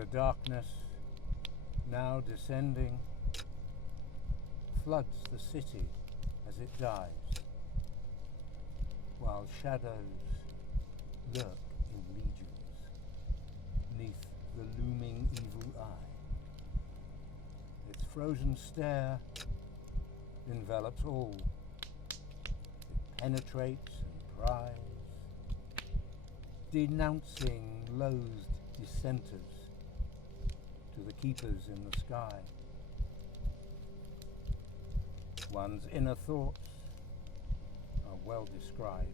The darkness, now descending, floods the city as it dies, while shadows lurk in legions neath the looming evil eye. Its frozen stare envelops all. It penetrates and pries, denouncing loathed dissenters to the keepers in the sky. One's inner thoughts are well described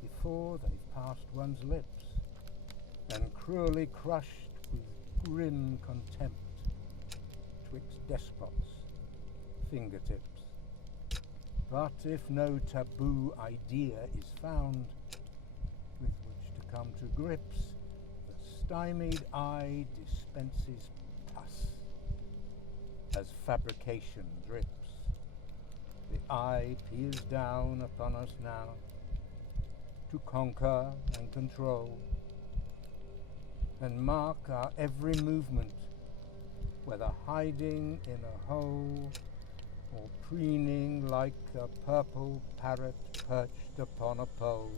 before they've passed one's lips and cruelly crushed with grim contempt twixt despots' fingertips. But if no taboo idea is found with which to come to grips, the stymied eye dispenses pus as fabrication drips. The eye peers down upon us now to conquer and control and mark our every movement, whether hiding in a hole or preening like a purple parrot perched upon a pole.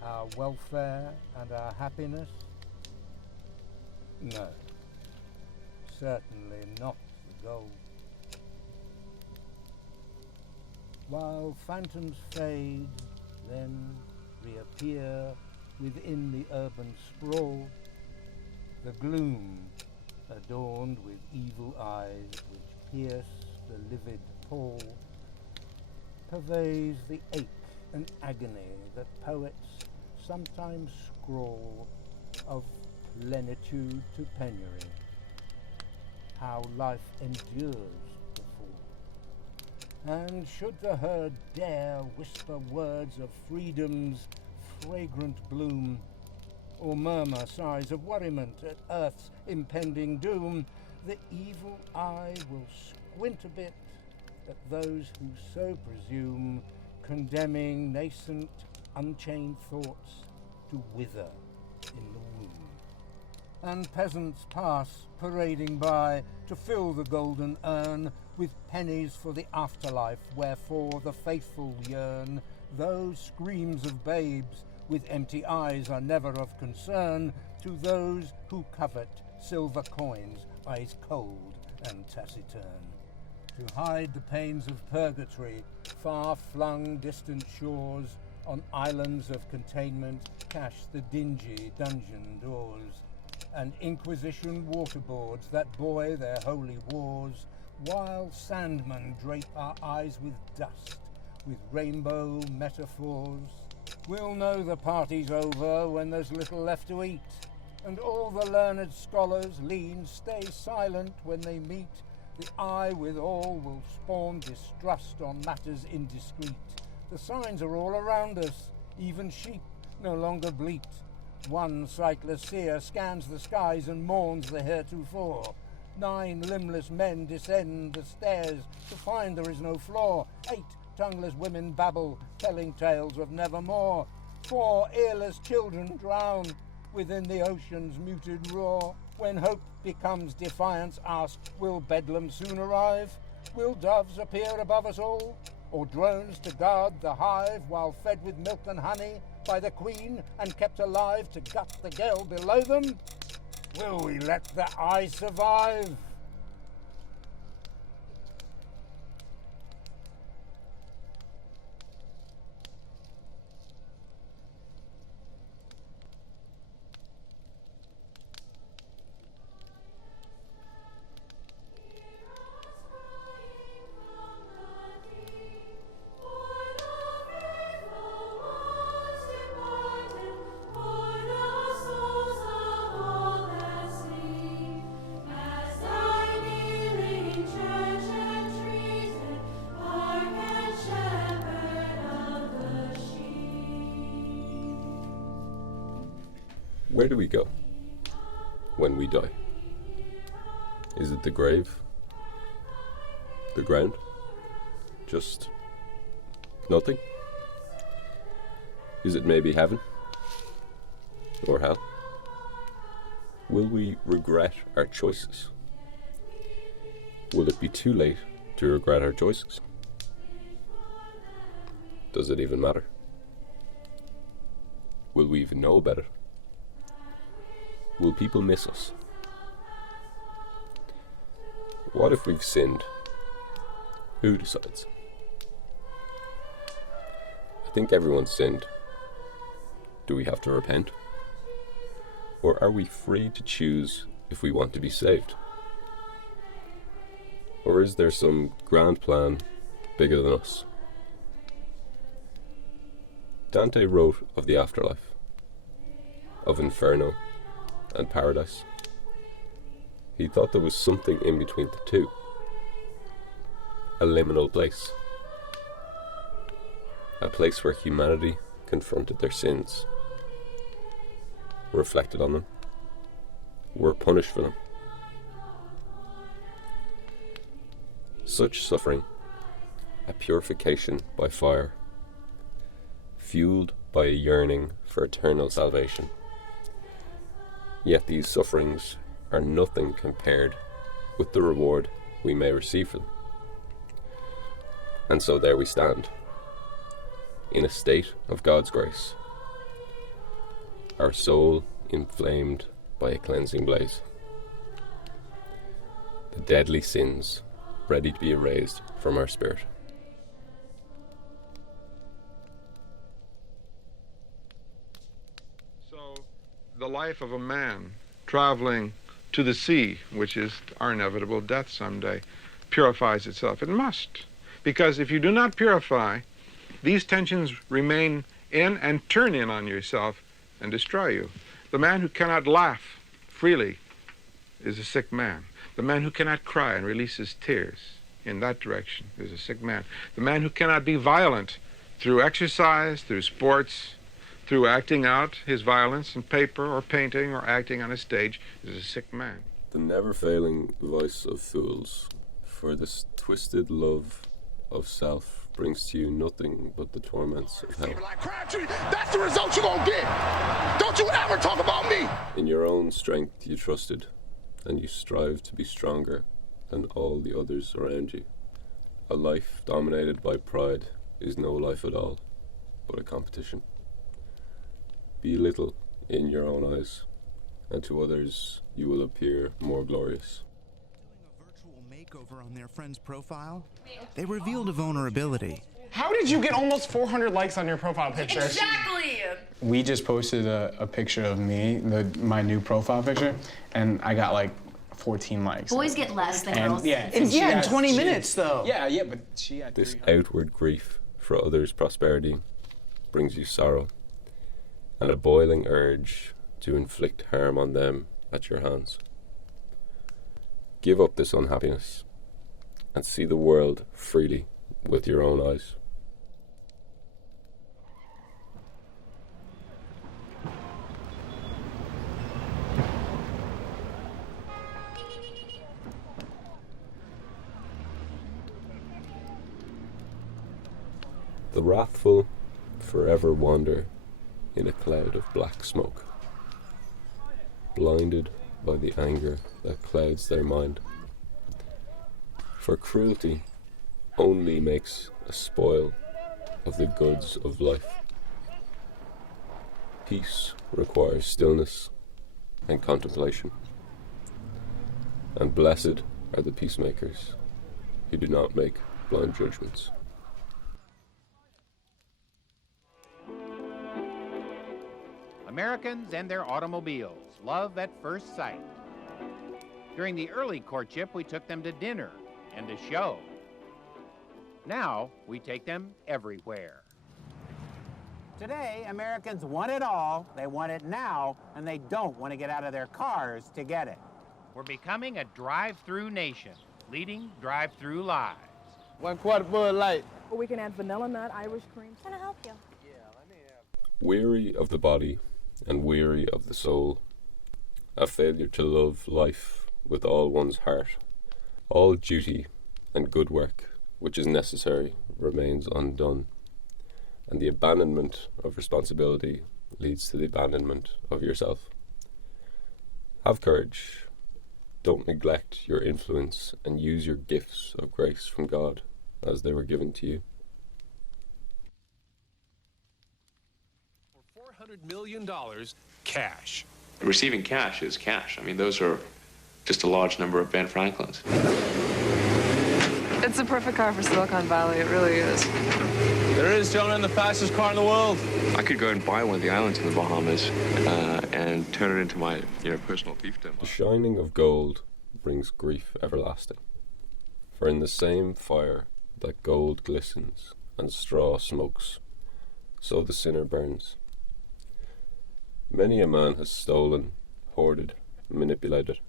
Our welfare and our happiness? No, certainly not the goal. While phantoms fade, then reappear within the urban sprawl, the gloom adorned with evil eyes which pierce the livid pall, pervades the ache and agony that poets sometimes scrawl of plenitude to penury, how life endures before. And should the herd dare whisper words of freedom's fragrant bloom, or murmur sighs of worriment at earth's impending doom, the evil eye will squint a bit at those who so presume, condemning nascent, unchained thoughts to wither in the womb. And peasants pass, parading by, to fill the golden urn with pennies for the afterlife, wherefore the faithful yearn. Those screams of babes with empty eyes are never of concern to those who covet silver coins, eyes cold and taciturn. To hide the pains of purgatory, far-flung distant shores, on islands of containment cash the dingy dungeon doors, and Inquisition waterboards that buoy their holy wars, while sandmen drape our eyes with dust, with rainbow metaphors. We'll know the party's over when there's little left to eat, and all the learned scholars lean, stay silent when they meet. The eye with all will spawn distrust on matters indiscreet. The signs are all around us, even sheep no longer bleat. One sightless seer scans the skies and mourns the heretofore. 9 limbless men descend the stairs to find there is no floor. 8 tongueless women babble, telling tales of nevermore. 4 earless children drown within the ocean's muted roar. When hope becomes defiance, ask, will bedlam soon arrive? Will doves appear above us all? Or drones to guard the hive while fed with milk and honey by the queen and kept alive to gut the girl below them? Will we let the eye survive? Where do we go when we die? Is it the grave? The ground? Just nothing? Is it maybe heaven? Or hell? Will we regret our choices? Will it be too late to regret our choices? Does it even matter? Will we even know about it? Will people miss us? What if we've sinned? Who decides? I think everyone's sinned. Do we have to repent? Or are we free to choose if we want to be saved? Or is there some grand plan bigger than us? Dante wrote of the afterlife, of Inferno and Paradise. He thought there was something in between the two, a liminal place, a place where humanity confronted their sins, reflected on them, were punished for them. Such suffering, a purification by fire, fueled by a yearning for eternal salvation. Yet these sufferings are nothing compared with the reward we may receive for them. And so there we stand, in a state of God's grace, our soul inflamed by a cleansing blaze, the deadly sins ready to be erased from our spirit. So, the life of a man traveling to the sea, which is our inevitable death someday, purifies itself. It must. Because if you do not purify, these tensions remain in and turn in on yourself and destroy you. The man who cannot laugh freely is a sick man. The man who cannot cry and release his tears in that direction is a sick man. The man who cannot be violent through exercise, through sports, through acting out his violence in paper or painting or acting on a stage is a sick man. The never-failing voice of fools, for this twisted love of self brings to you nothing but the torments of hell. Like Crabtree, that's the result you're gonna get. Don't you ever talk about me. In your own strength you trusted, and you strive to be stronger than all the others around you. A life dominated by pride is no life at all, but a competition. Be little in your own eyes, and to others you will appear more glorious. Makeover on their friend's profile, they revealed a vulnerability. How did you get almost 400 likes on your profile picture? Exactly! We just posted a picture of me, my new profile picture, and I got like 14 likes. Boys get less than girls. Yeah, In 20 minutes, though. Yeah, but she had This 300. outward grief for others' prosperity brings you sorrow, and a boiling urge to inflict harm on them at your hands. Give up this unhappiness and see the world freely with your own eyes. The wrathful forever wander in a cloud of black smoke, blinded by the anger that clouds their mind. For cruelty only makes a spoil of the goods of life. Peace requires stillness and contemplation, and blessed are the peacemakers who do not make blind judgments. Americans and their automobiles, love at first sight. During the early courtship, we took them to dinner and a show. Now, we take them everywhere. Today, Americans want it all, they want it now, and they don't want to get out of their cars to get it. We're becoming a drive-through nation, leading drive-through lives. 1 quart Bud Light. We can add vanilla nut Irish cream. Can I help you? Weary of the body and weary of the soul, a failure to love life with all one's heart, all duty and good work which is necessary remains undone, and the abandonment of responsibility leads to the abandonment of yourself. Have courage. Don't neglect your influence and use your gifts of grace from God as they were given to you. For $400 million cash. Receiving cash is cash. I mean, those are just a large number of Ben Franklins. It's a perfect car for Silicon Valley. It really is. There is, gentlemen, the fastest car in the world. I could go and buy one of the islands in the Bahamas and turn it into my, personal fiefdom. The shining of gold brings grief everlasting. For in the same fire that gold glistens and straw smokes, so the sinner burns. Many a man has stolen, hoarded, manipulated,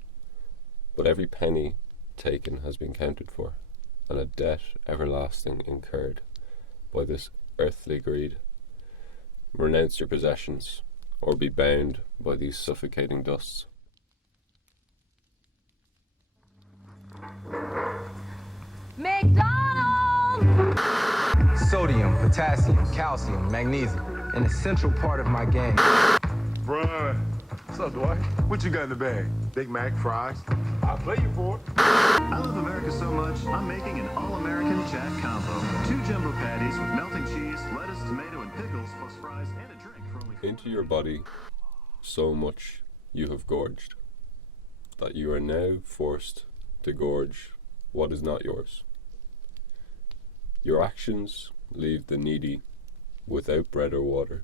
but every penny taken has been counted for, and a debt everlasting incurred by this earthly greed. Renounce your possessions, or be bound by these suffocating dusts. McDonald's! Sodium, potassium, calcium, magnesium, an essential part of my game. Bruh. What's up, Dwight? What you got in the bag? Big Mac, fries? I'll play you for it. I love America so much, I'm making an all-American Jack combo. 2 jumbo patties with melting cheese, lettuce, tomato, and pickles, plus fries and a drink for only... Into your body, so much you have gorged, that you are now forced to gorge what is not yours. Your actions leave the needy without bread or water,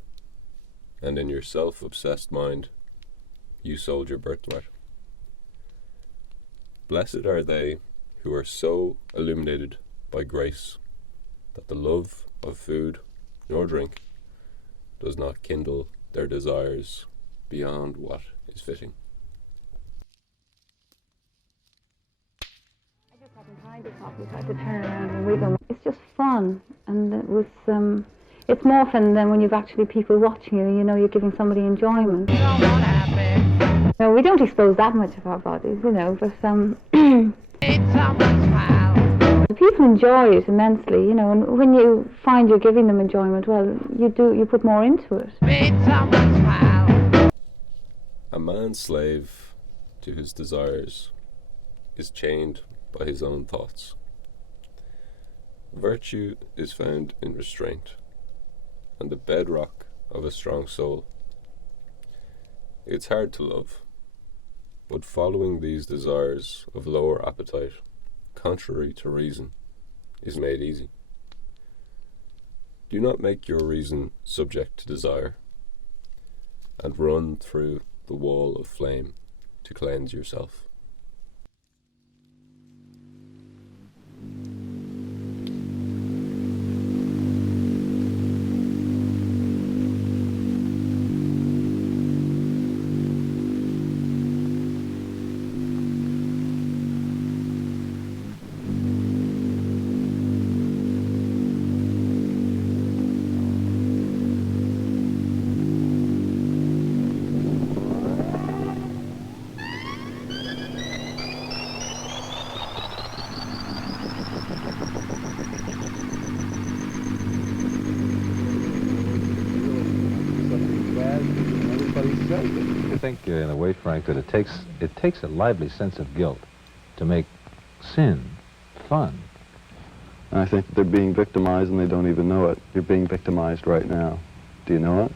and in your self-obsessed mind, you sold your birthright. Blessed are they who are so illuminated by grace that the love of food nor drink does not kindle their desires beyond what is fitting. I just haven't time to talk. We tried to turn around and wiggle. It's just fun, and it was. It's more fun than when you've actually people watching you. You know, you're giving somebody enjoyment. No, we don't expose that much of our bodies, but people enjoy it immensely, and when you find you're giving them enjoyment, well, you put more into it. A man's slave to his desires is chained by his own thoughts. Virtue is found in restraint, and the bedrock of a strong soul. It's hard to love, but following these desires of lower appetite, contrary to reason, is made easy. Do not make your reason subject to desire, and run through the wall of flame to cleanse yourself. I think, in a way, Frank, that it takes a lively sense of guilt to make sin fun. And I think that they're being victimized and they don't even know it. You're being victimized right now. Do you know it?